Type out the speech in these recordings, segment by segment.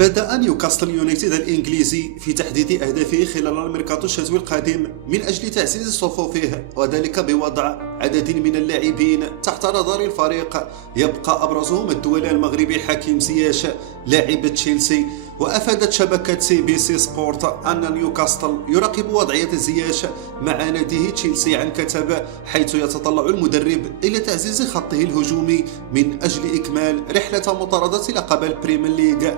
بدأ نيوكاسل يونايتد الإنجليزي في تحديد أهدافه خلال الميركاتو الشتوي القادم من أجل تعزيز صفوفه، وذلك بوضع عدد من اللاعبين تحت رادار الفريق. يبقى أبرزهم الدولي المغربي حكيم زياش لاعب تشيلسي. وأفادت شبكة سي بي سي سبورت أن نيوكاسل يراقب وضعية زياش مع ناديه تشيلسي عن كتب، حيث يتطلع المدرب إلى تعزيز خطه الهجومي من أجل إكمال رحلة مطاردة لقب البريمير ليغ.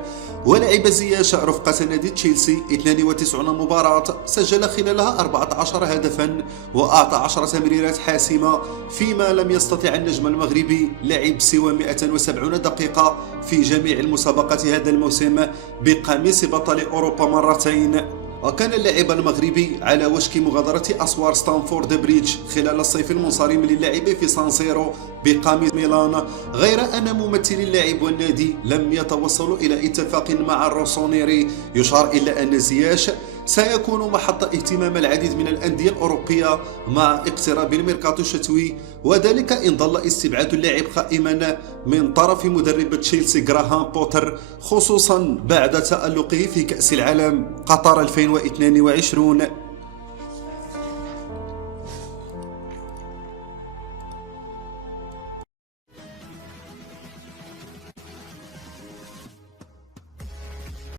ولعب زياش رفقة نادي تشيلسي 92 مباراة، سجل خلالها 14 هدفا وأعطى 10 تمريرات حاسمة، فيما لم يستطع النجم المغربي لعب سوى 170 دقيقة في جميع المسابقات هذا الموسم بقميص بطل أوروبا مرتين. وكان اللاعب المغربي على وشك مغادرة أسوار ستانفورد بريدج خلال الصيف المنصرم للعب في سان سيرو بقميص ميلان، غير أن ممثلي اللاعب والنادي لم يتوصلوا إلى اتفاق مع الروسونيري. يشار إلى أن زياش سيكون محط اهتمام العديد من الأندية الأوروبية مع اقتراب الميركاتو الشتوي، وذلك إن ظل استبعاد اللاعب قائما من طرف مدرب تشيلسي غراهام بوتر، خصوصا بعد تألقه في كأس العالم قطر 2022.